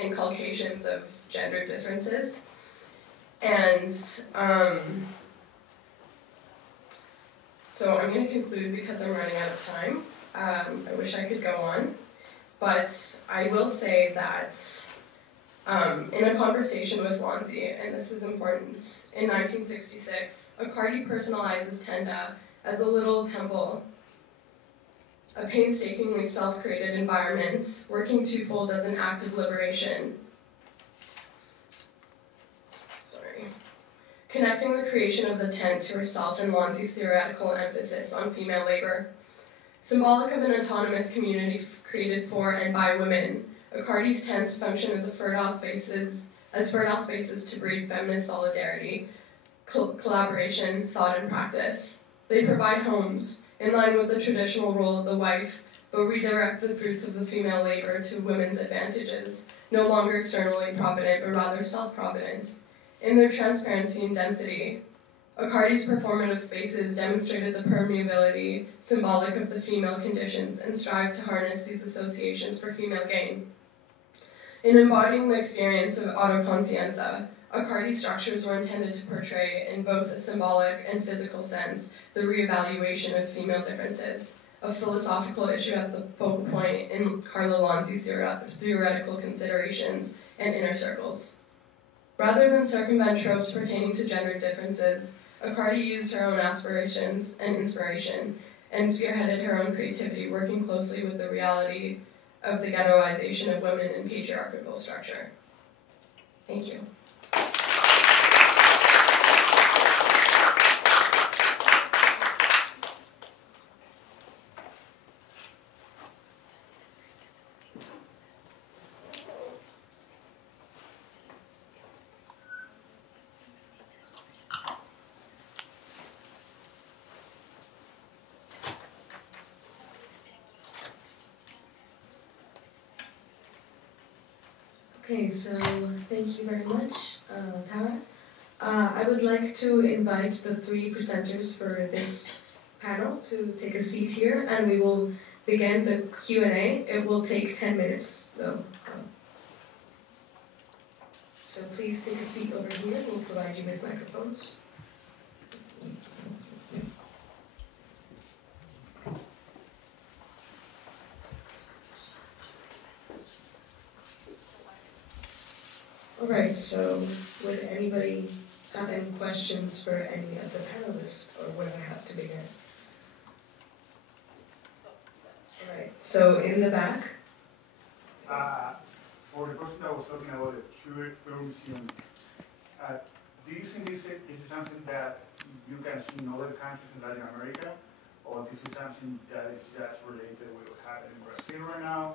inculcations of gender differences. And so I'm going to conclude because I'm running out of time. I wish I could go on, but I will say that in a conversation with Lonzi, and this is important, in 1966, Accardi personalizes Tenda as a little temple, a painstakingly self-created environment, working twofold as an act of liberation. Connecting the creation of the tent to herself and Lonzi's theoretical emphasis on female labor. Symbolic of an autonomous community created for and by women, Accardi's tents function as fertile spaces to breed feminist solidarity, collaboration, thought, and practice. They provide homes, in line with the traditional role of the wife, but redirect the fruits of the female labor to women's advantages, no longer externally provident, but rather self-provident. In their transparency and density, Accardi's performative spaces demonstrated the permeability symbolic of the female conditions and strived to harness these associations for female gain. In embodying the experience of autoconscienza, Accardi's structures were intended to portray, in both a symbolic and physical sense, the reevaluation of female differences, a philosophical issue at the focal point in Carla Lonzi's theoretical considerations and inner circles. Rather than circumvent tropes pertaining to gender differences, Accardi used her own aspirations and inspiration and spearheaded her own creativity, working closely with the reality of the ghettoization of women in patriarchal structure. Thank you. Okay, so thank you very much, Tara. I would like to invite the three presenters for this panel to take a seat here, and we will begin the Q&A. It will take 10 minutes, though. So please take a seat over here. We'll provide you with microphones. All right, so would anybody have any questions for any of the panelists, or would I have to begin? All right, so in the back. For the person that was talking about the queer museum, do you think this is something that you can see in other countries in Latin America, or this is something that is just related with what happened in Brazil right now?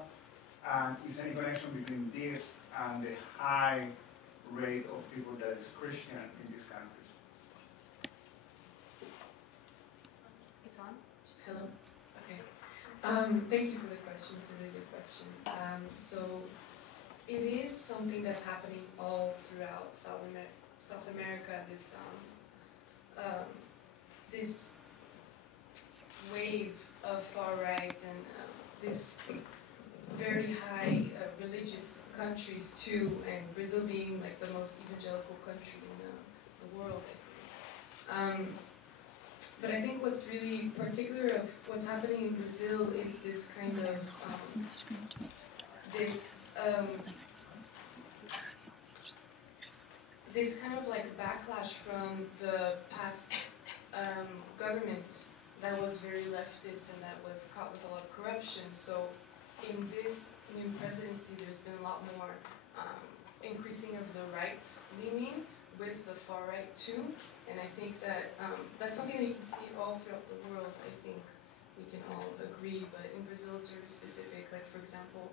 And is there any connection between this and the high rate of people that is Christian in these countries? It's on? Hello. Okay. Thank you for the question. It's a really good question. So it is something that's happening all throughout South America. This wave of far right and this very high religious countries too, and Brazil being like the most evangelical country in the world. But I think what's really particular of what's happening in Brazil is this kind of this kind of like backlash from the past government that was very leftist and that was caught with a lot of corruption. So in this new presidency, there's been a lot more increasing of the right leaning with the far right too, and I think that that's something that you can see all throughout the world. I think we can all agree, but in Brazil it's very specific. Like for example,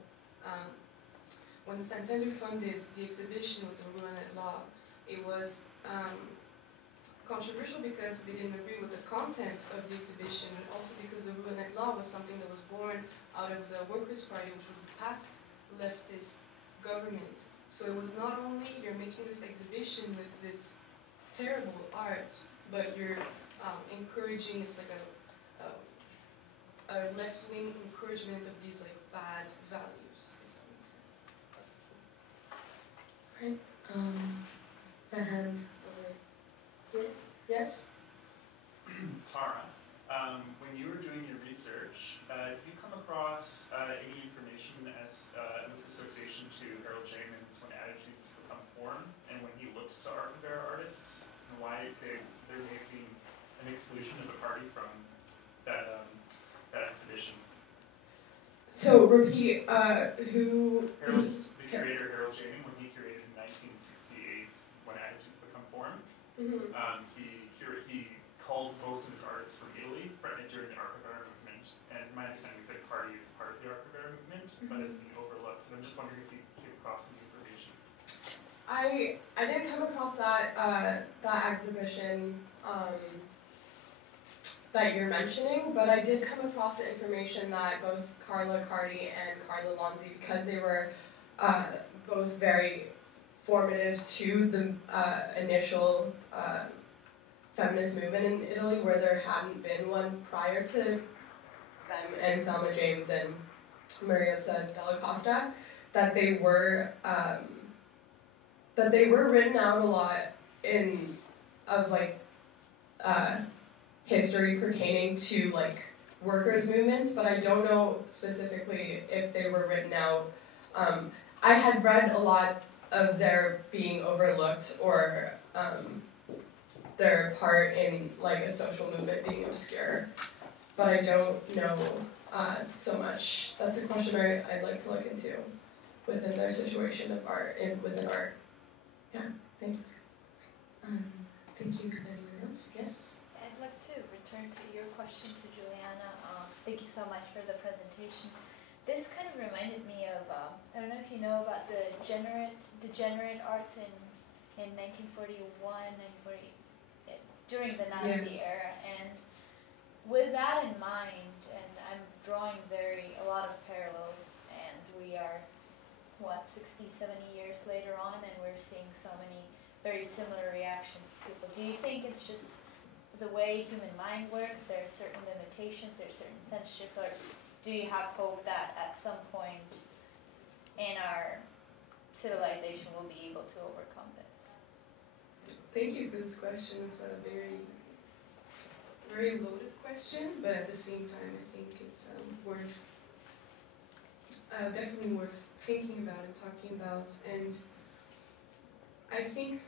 when Santander funded the exhibition with the Ruanet law, it was controversial because they didn't agree with the content of the exhibition, but also because the Ruanet law was something that was born out of the Workers' Party, which was the past leftist government. So it was not only you're making this exhibition with this terrible art, but you're encouraging, it's like a left-wing encouragement of these like bad values, if that makes sense. Right. The hand over here. Yes? Tara, when you were doing your research, did you come across any information as with association to Harold Jamin's When Attitudes Become Form, and when he looked to art and artists, and why they're making an exclusion of a party from that exhibition? So repeat, who? The curator Harold Jamin, when he curated in 1968 When Attitudes Become Form, he called most of his artists from Italy during the Art Nouveau movement, and my understanding is that party is part of the Art Nouveau movement, but is being overlooked. And I'm just wondering if you came across some information. I didn't come across that exhibition that you're mentioning, but I did come across the information that both Carla Accardi and Carla Lonzi, because they were both very formative to the initial feminist movement in Italy, where there hadn't been one prior to them and Selma James and Mariosa Della Costa, that they were written out a lot of history pertaining to like workers' movements, but I don't know specifically if they were written out. I had read a lot of their being overlooked or their part in like a social movement being obscure, but I don't know so much. That's a question I'd like to look into within their situation of art and within art. Yeah, thanks. Thank you. Anyone else? Yes? I'd like to return to your question to Juliana. Thank you so much for the presentation. This kind of reminded me of, I don't know if you know about the degenerate art in 1941 and during the Nazi era. And with that in mind, and I'm drawing a lot of parallels, and we are, 60, 70 years later on, and we're seeing so many very similar reactions to people. Do you think it's just the way human mind works? There are certain limitations, there's certain censorship, or do you have hope that at some point in our civilization we'll be able to overcome this? Thank you for this question. It's a very, very loaded question, but at the same time, I think it's definitely worth thinking about and talking about. And I think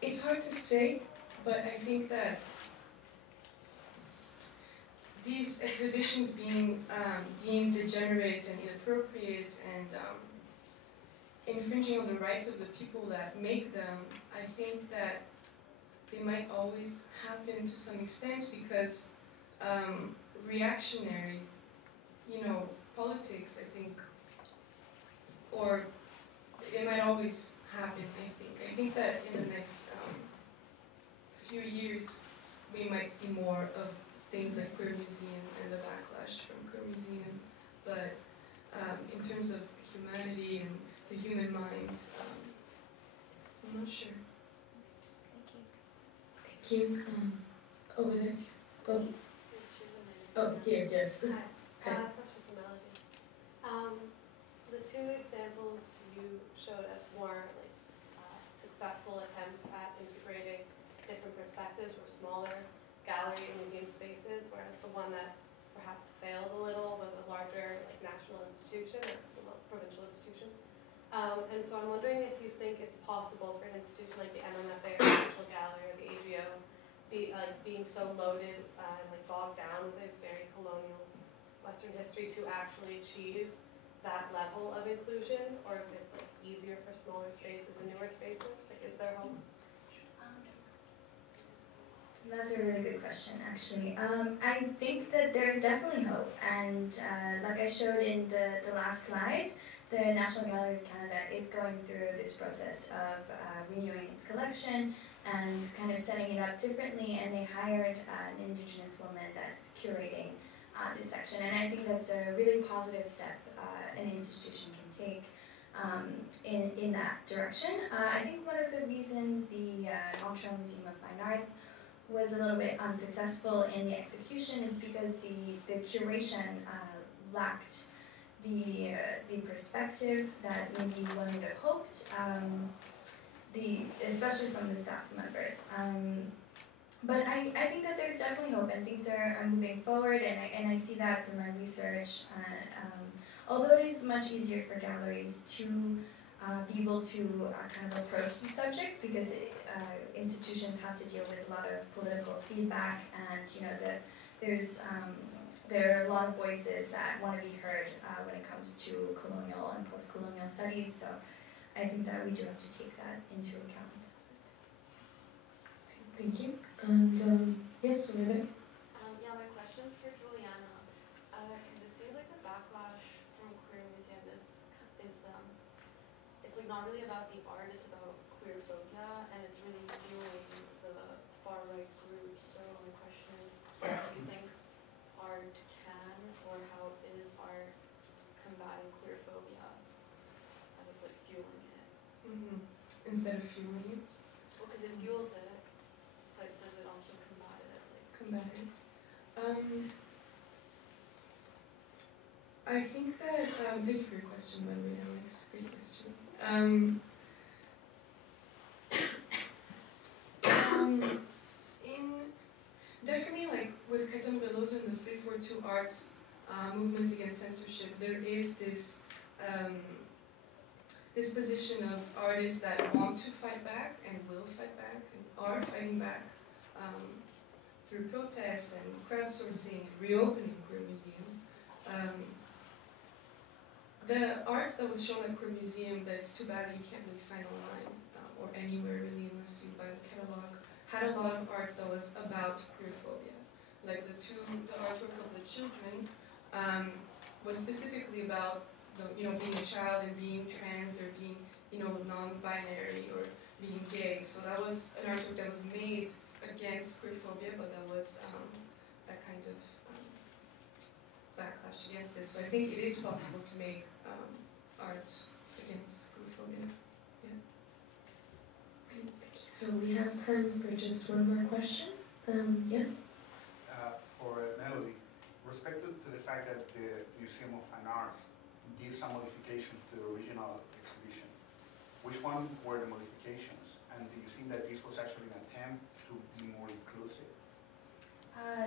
it's hard to say, but I think that these exhibitions being deemed degenerate and inappropriate and infringing on the rights of the people that make them, I think that they might always happen to some extent because reactionary, politics, I think, or it might always happen, I think. I think that in the next few years, we might see more of things like Queer Museum and the backlash from Queer Museum, but in terms of humanity and the human mind, I'm not sure. Thank you. Thank you. Over there. Oh, here, yes. Hi. Question for Melodie. The two examples you showed us more successful attempts at integrating different perspectives were smaller gallery and museum spaces, whereas the one that perhaps failed a little was a larger national institution or provincial institution. And so I'm wondering if you think it's possible for an institution like the MMFA or the National Gallery or the AGO being so loaded and bogged down with very colonial Western history to actually achieve that level of inclusion, or if it's easier for smaller spaces and newer spaces? Is there hope? That's a really good question, actually. I think that there's definitely hope, and like I showed in the last slide, the National Gallery of Canada is going through this process of renewing its collection and kind of setting it up differently, and they hired an Indigenous woman that's curating this section, and I think that's a really positive step an institution can take in that direction. I think one of the reasons the Montreal Museum of Fine Arts was a little bit unsuccessful in the execution is because the curation lacked the perspective that maybe one would have hoped, especially from the staff members. But I think that there's definitely hope, and things are moving forward, and I see that through my research. Although it is much easier for galleries to be able to kind of approach these subjects, because institutions have to deal with a lot of political feedback, and there are a lot of voices that want to be heard when it comes to colonial and post-colonial studies. So I think that we do have to take that into account. Thank you. And yes, over there. Yeah, my question's for Juliana, because it seems like the backlash from Queer Museum is it's not really about the art, it's about queerphobia, and it's really fueling the far-right groups. So my question is, do you think art can, or how is art combating queerphobia as it's fueling it? Mm-hmm. Instead of fueling it? Well, because it fuels it. Does it also combat it? Combat it. I think that, thank you for your question, by the way, Alex. Great question. to arts movements against censorship, there is this this position of artists that want to fight back and will fight back and are fighting back through protests and crowdsourcing, reopening Queer Museum. The art that was shown at Queer Museum that it's too bad that you can't really find online or anywhere really unless you buy the catalog, had a lot of art that was about queerphobia. Like the artwork of the children was specifically about being a child and being trans or being non-binary or being gay. So that was an artwork that was made against queerphobia, but that was that kind of backlash against it. So I think it is possible to make art against queerphobia. Yeah. So we have time for just one more question. Yes? For Melodie, respect to the fact that the Museum of Fine Art did some modifications to the original exhibition, which one were the modifications? And do you think that this was actually an attempt to be more inclusive?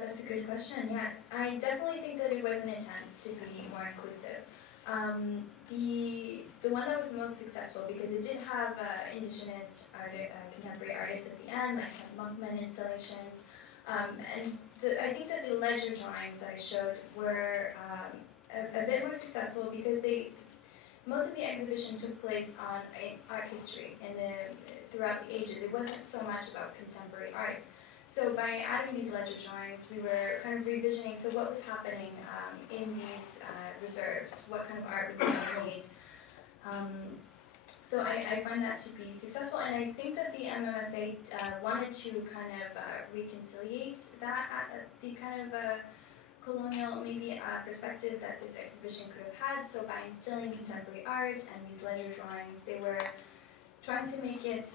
That's a good question, yeah. I definitely think that it was an attempt to be more inclusive. The one that was most successful, because it did have Indigenous contemporary artists at the end, like Monkman installations, and I think that the ledger drawings that I showed were a bit more successful because most of the exhibition took place on art history throughout the ages. It wasn't so much about contemporary art. So by adding these ledger drawings, we were kind of revisioning, so what was happening in these reserves, what kind of art was being made. So I find that to be successful, and I think that the MMFA wanted to kind of reconciliate that, the kind of colonial maybe perspective that this exhibition could have had. So by instilling contemporary art and these ledger drawings, they were trying to make it,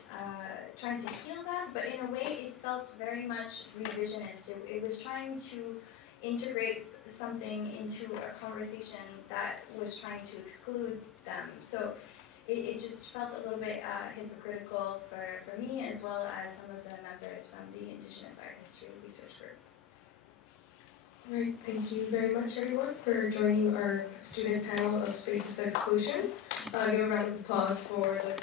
trying to heal that, but in a way it felt very much revisionist. It was trying to integrate something into a conversation that was trying to exclude them. So it just felt a little bit hypocritical for me, as well as some of the members from the Indigenous Art History Research Group. All right, thank you very much, everyone, for joining our student panel of Spaces of Exclusion. Give a round of applause for the